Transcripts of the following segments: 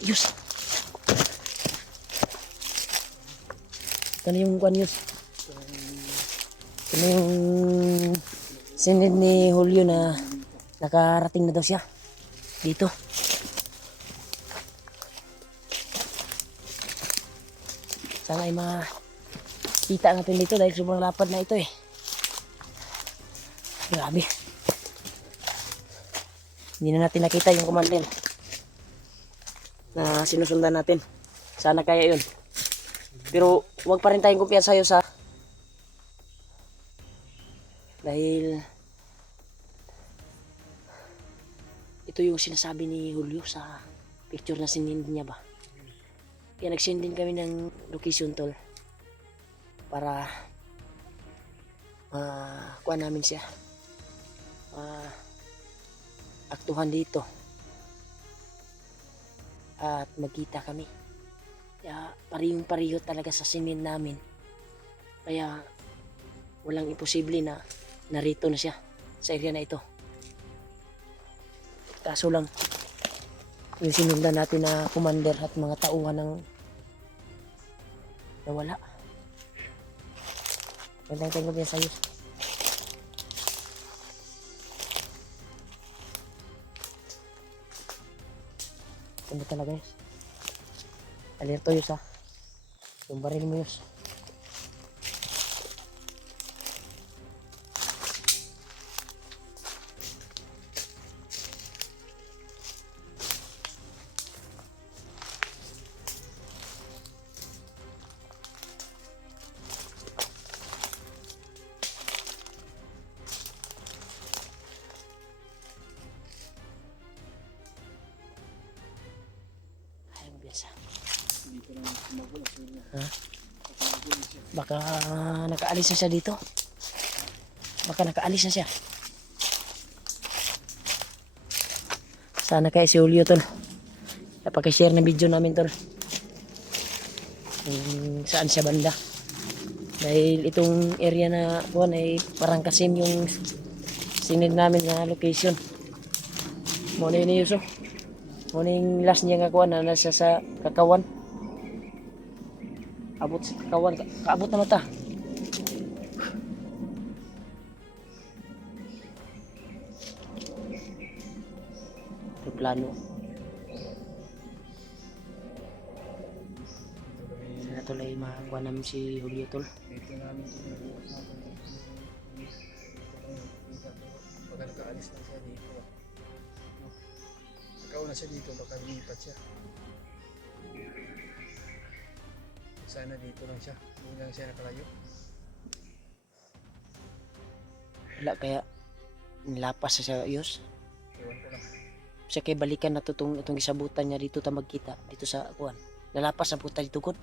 Yus. Ito na yung kwan, Yus. Ito na yung sinid ni Julio na nakarating na daw siya dito. Sana ay makita natin dito dahil sobrang lapad na ito eh. Grabe. Hindi na natin nakita yung commander na sinusundan natin. Sana kaya yun. Pero huwag pa rin tayong kumpiyansa sa dahil ito yung sinasabi ni Julio sa picture na sinend niya ba. Kaya nag-send din kami ng location tol para kuha namin siya aktuhan dito at magkita kami. Kaya parehong-pareho talaga sa sinend namin. Kaya walang imposible na narito na siya sa area na ito. Kaso lang yung sinundan natin na commander at mga tauhan ng nawala. Gandang tingnan ko sa'yo. Ano talaga yun? Alerto yun sa yung baril mo yun. Ha? Baka nakaalis na siya dito. Baka nakaalis na siya. Sana kaya si Julio tol. Napaka-share ng video namin tol. Saan siya banda. Dahil itong area na kuwan ay parang kasim yung sinid namin na location. Muna yun Yuso. Muna yung last niya nga kuwan na nasa sa Kakawan. Abot sa Kakawan. Kaabot na mata. Ito plano. Sana tuloy makakuha namin si Julio tol. Ito namin baka nakaalis na siya dito. Ikaw na siya dito, baka lumipat siya. Sana dito lang siya, hindi lang siya nakalayo. Wala kaya nilapas na siya Yus. Ewan ko lang. Siya kay balikan na itong gisabutan niya dito ta magkita. Dito sa kuwan. Nalapas na puta dito kun.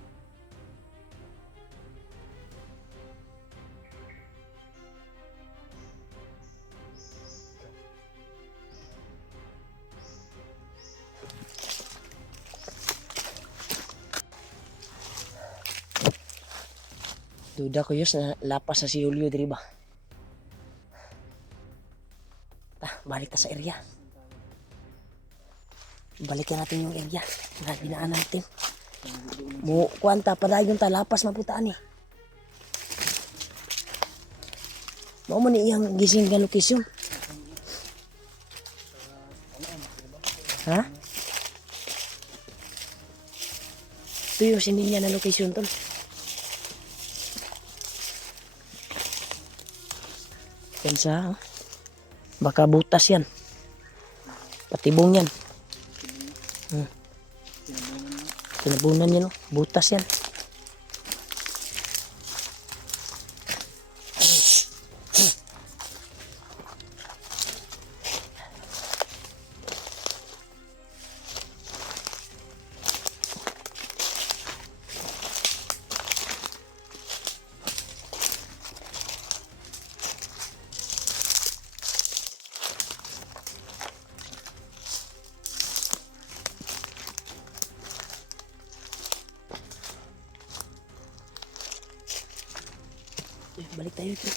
Duda ko Yus na lapas na si Julio diri ba. Balik ta sa area. Balikan natin yung area na binaan natin. Mo kwanta padayon ta lapas maputaan eh. Mao man iyang gising nga lokasyon. Ha? Ito yung sinin niya na lokasyon tol. Sa baka butas yan, patibong yan. Tinabunan yan, no? Butas yan. Balik tayo ito.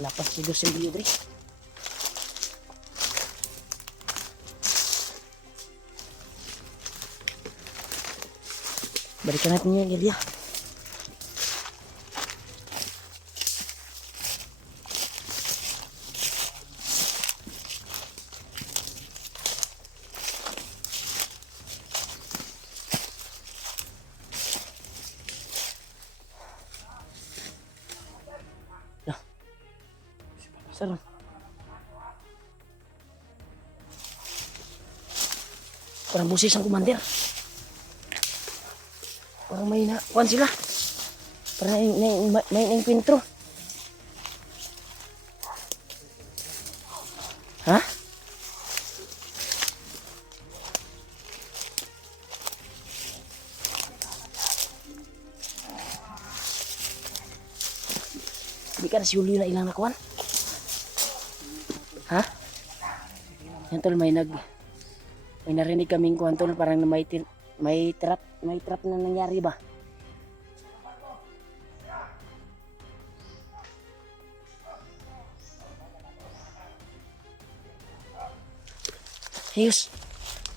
Lapas siguro sa video dre. Balikan natin yung Elia. Sarang. Parang busis ang commander. Parang may nakuhan sila. Parang may enkwentro. Ha? Hindi ka na si Julio na ilang nakuhan? Ha? Yan tol, may narinig kaming kuhan tol, parang may trap na nangyari ba? Ayos.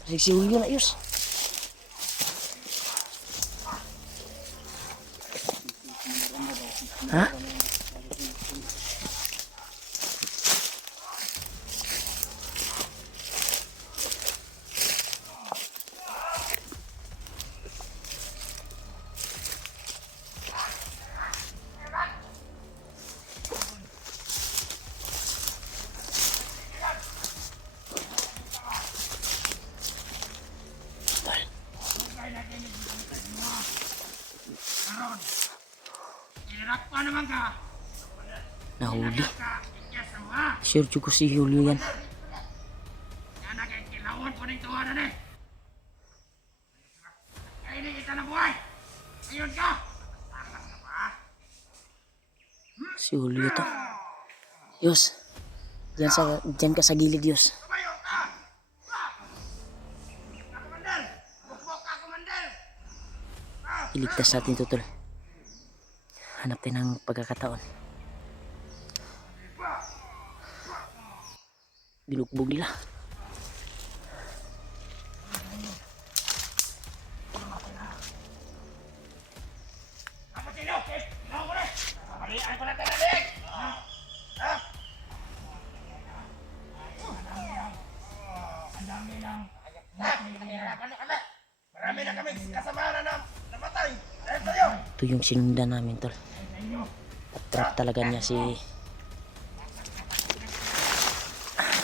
Si Julio na ayos. Ha? Nahuli. Sure juga si Julio yan. Si Julio to. Yus. Diyan ka sa gilid, Yus. Iligtas natin ito, tol. Hanap tayo ng pagkakataon. Dilukbog nila. Marami na kami kasama na namatay. Dahil tayo. Ito yung sinundan namin, tol. Trap talaga niya si...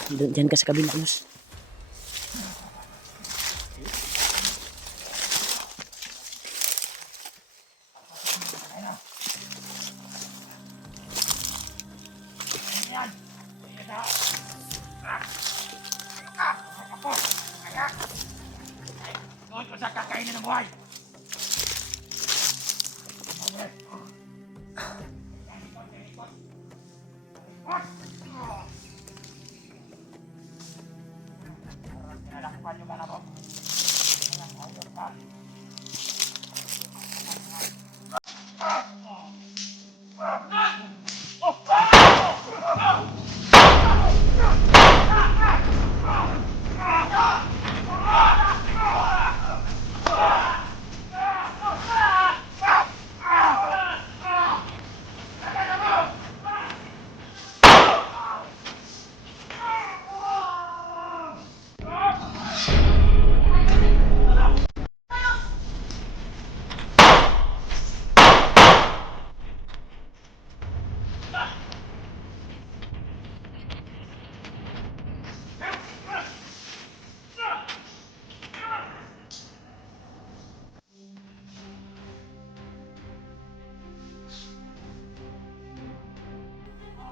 Diyan ka sa kabila, Yus. Doon ko sa kakainin ng buhay.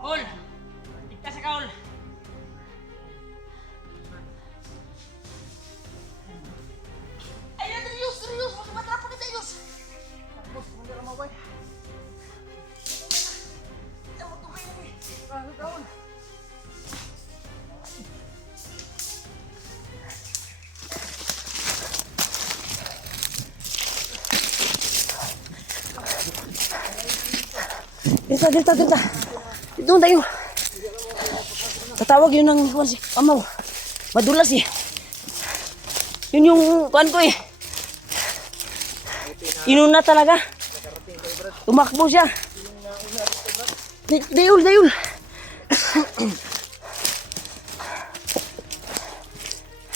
Ol! Tigtas sa kaol! Ayun, serius! Makimatrap ko nito, Yus! Tapos, hindi ka maway. Tawag ko kayo ni. Bakit kaol? Dito. Doon tayo. Tatawag yun ng kuwan si Amaw. Madulas eh. Yun yung kuwan ko eh. Inuna talaga. Tumakbo siya. Dayul, dayul.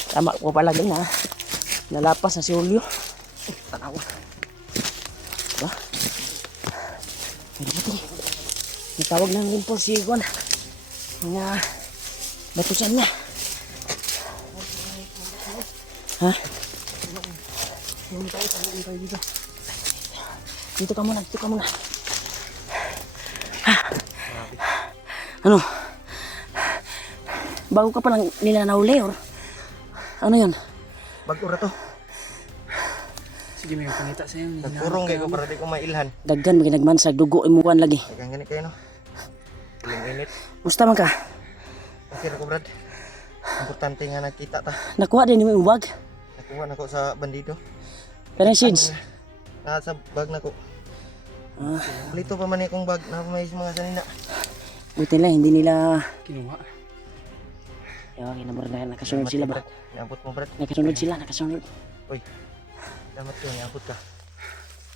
Tama ko pala din ha. Nalapas na si Julio. Tanaw. Diba? Pero pati. Natawag ng rin po si Juan. Mga batusan niya. Ha? Dito ka muna, dito ka muna. Ha? Ano? Bago ka palang nila nauli or? Ano yun? Bago ra to. Sige, may pangita sa iyo. Nagpurong kayo para di ko mailhan. Daggan, maginagmansag, dugo, imukan lagi. Dagang gani kayo no. Ilang init. Musta man ka? Okay ra ko brad. Importante nga nakita ta. Nakuha din yung ubag. Nakuha na ko sa bandido. Pero yung seeds. Nasa bag na ko. Ah, Plito pa man akong bag na may mga sanina. buti lang, hindi nila... Kinuha. Okay, nakasunod sila ba? Niabot mo brad. Nakasunod sila, nakasunod. Uy. Salamat ko, niabot ka.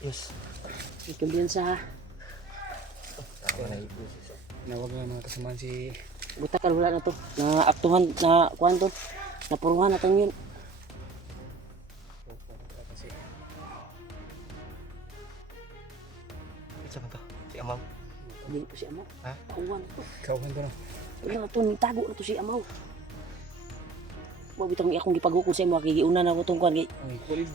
Yes. Kumbiyansa ha. Ako na ibusis. Nawag na mga kasamaan si... Buta ka, wala na to. Naaktuhan, na kuhan to. Napuruhan na itong yun. Kasi Isa man to. Si Amaw. Hindi ko si Amaw. Ha? Kuhan to. kauhan ko na. Wala na to, nitago na to si Amaw. Huwag itong akong gipagukod sa imo, kikiuna na ko itong kuhan. Ay,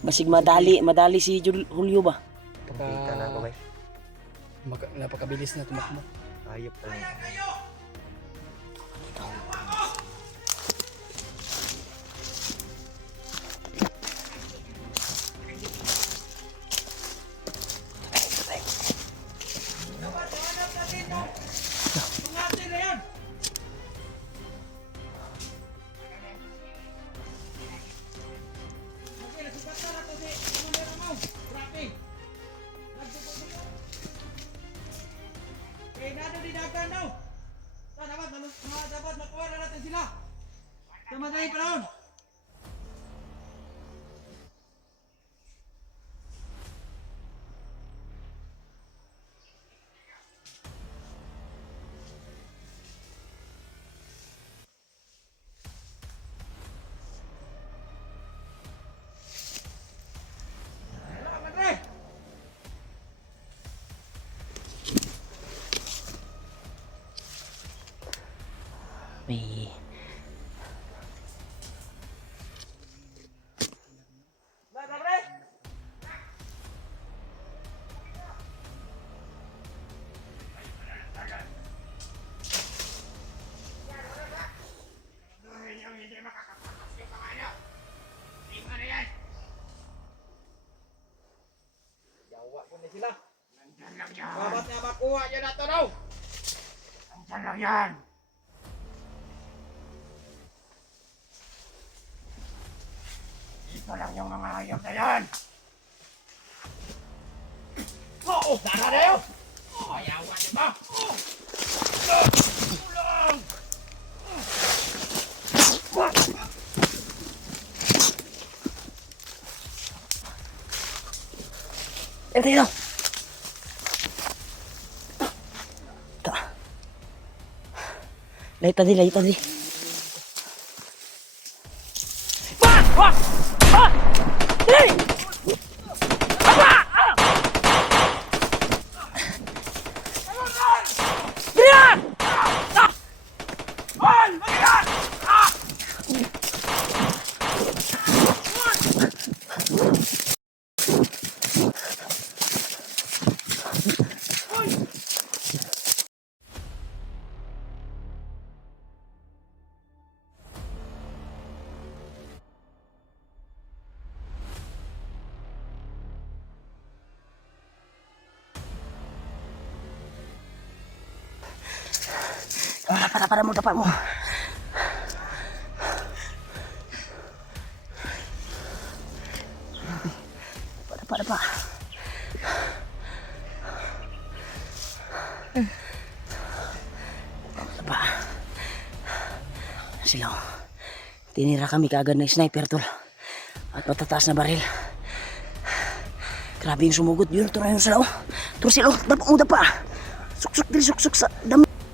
Basig madali si Julio ba? Kita na ako bay. Napakabilis na tumakbo. Ayop talaga. Dapat makuha na natin sila. Tumatay pa noon. May... Dapat na makuha niya na ito daw. Andiyan lang yan. Ito lang yung mga hayop na yan. Oo! Tara na yun! Ayawan niyo ba? Tulong! Dito! Ito. Lahit tadi. Dali! Brian! Hoy! Magilan! Para mo, dapat mo. Para. Apa? Sila. Tinira kami kaagad ng sniper tol. At matataas na baril. Grabe yung sumugod. Yun, turo yun sila oh. Turo sila oh. Dapa mo dapa. Suksok dili suksok sa dami.